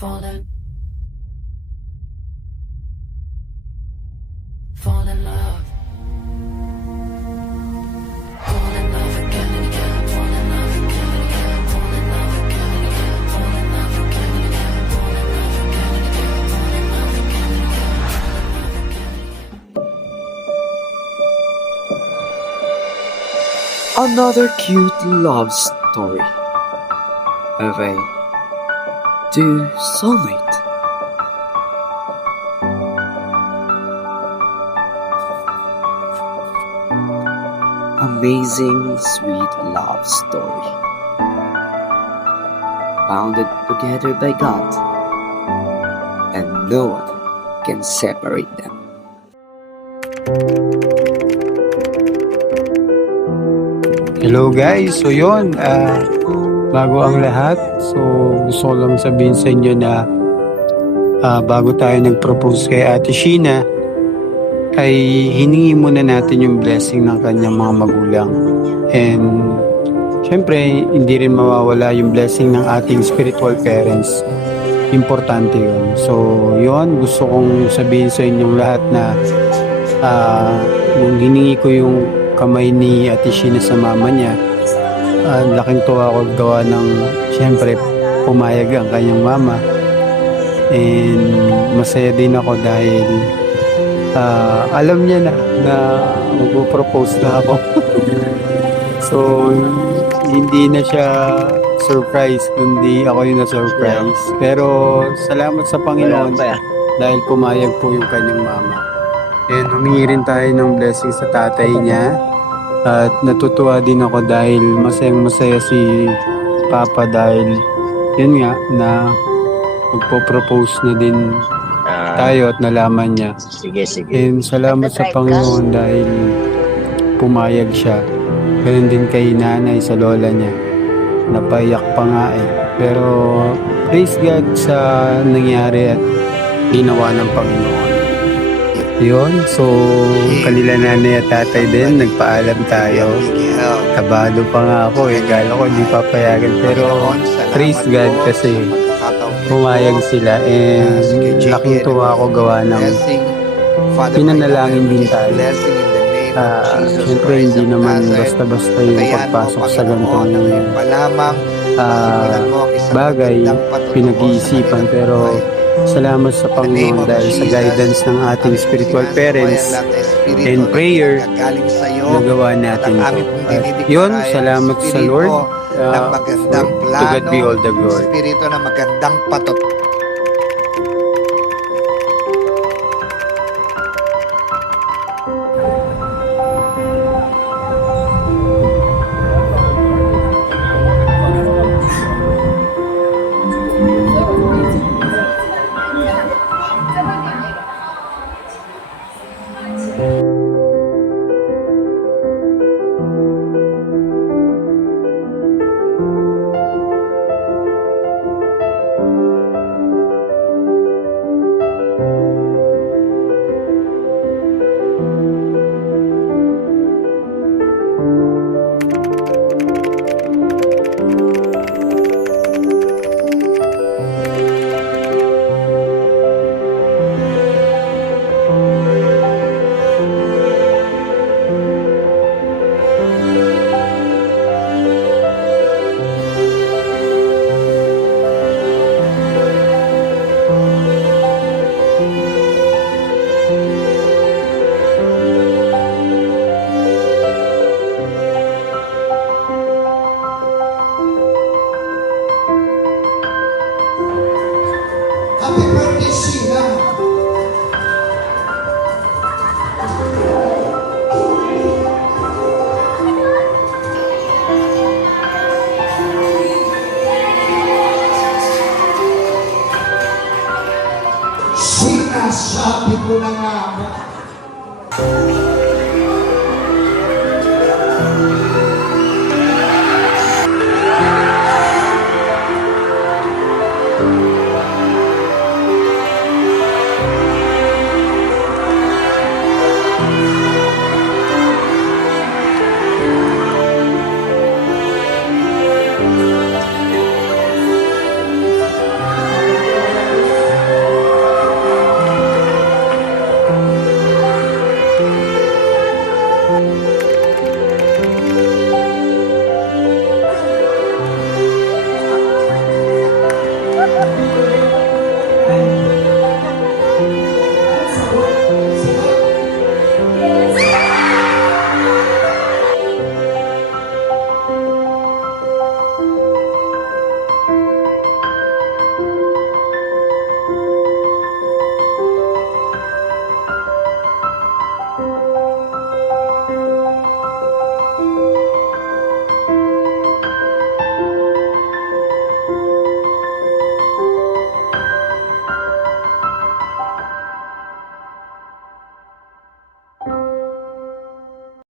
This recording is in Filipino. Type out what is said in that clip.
falling, fall in love, fall in love again and again, fall in love again and again, fall in love again and again, fall in love again and again, fall in love again and again, fall in love again and again, fall in love again and again. Another cute love story of a two soulmate. Amazing sweet love story. Bounded together by God, and no one can separate them. Hello guys, so yun, bago ang lahat, so gusto ko lang sabihin sa inyo na bago tayo nag-propose kay Ate Sheena, ay hiningi muna natin yung blessing ng kanyang mga magulang. And syempre, hindi rin mawawala yung blessing ng ating spiritual parents. Importante yun. So yun, gusto kong sabihin sa inyong lahat na nung hiningi ko yung kamay ni Ate Sheena sa mama niya, laking tuwa ako gawa ng syempre pumayag ang kanyang mama, and masaya din ako dahil alam niya na magpo-propose na ako. So hindi na siya surprise kundi ako yung na-surprise, pero salamat sa Panginoon dahil pumayag po yung kanyang mama. And humingi rin tayo ng blessing sa tatay niya. At natutuwa din ako dahil masayang-masaya si Papa dahil yun nga na magpo-propose na din tayo at nalaman niya. Sige. And salamat sa Panginoon dahil pumayag siya. Ganun din kay nanay sa lola niya. Napaiyak pa nga eh. Pero praise God sa nangyari at ginawa ng Panginoon. Yun, so kanila nanay at tatay din, nagpaalam tayo. Kabado pa nga ako eh, gala ko hindi papayagan. Pero praise God kasi pumayag sila, and laking tuwa ako gawa ng pinanalangin din tayo. Siyempre hindi naman basta-basta yung pagpasok sa ganitong bagay, pinag-iisipan, pero salamat sa Panginoon dahil sa guidance ng ating spiritual parents and prayer nagawa natin ito. At yun, salamat sa Lord. To God be all the glory. Espiritu na magandang patot. Happy birthday, Sheena! Sheena, sabi ko na nga